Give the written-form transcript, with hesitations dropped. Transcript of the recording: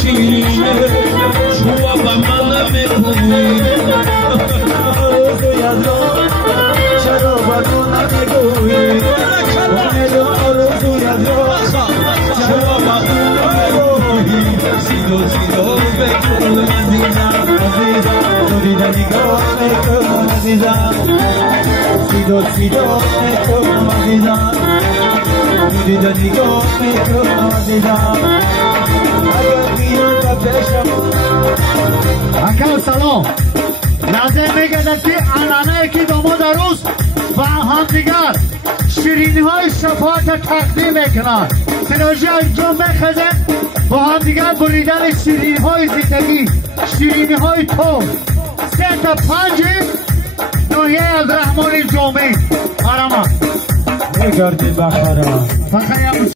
شیرینه شما با من میکنی آرزوی از را چرا با تو نمیگویی آرزوی از را چرا با تو نمیگویی سیدو سیدو بکن عزیزم تو دیده نگاه میکنم عزیزم سیدو سیدو میکنم عزیزم تو دیده نگاه میکنم عزیزم اگر بیاد پیشم اکل سلام لازم میگه که علامه که داماد عروس و همدیگر شیرینی های شفاعت تقدیم میکنن سناجی انجام میخزه با همدیگر بریدن شیرینی های زیتگی شیرینی های تو 3 تا 5 نوحیه از رحمان جامعی آرامه میگردی بخارم فقط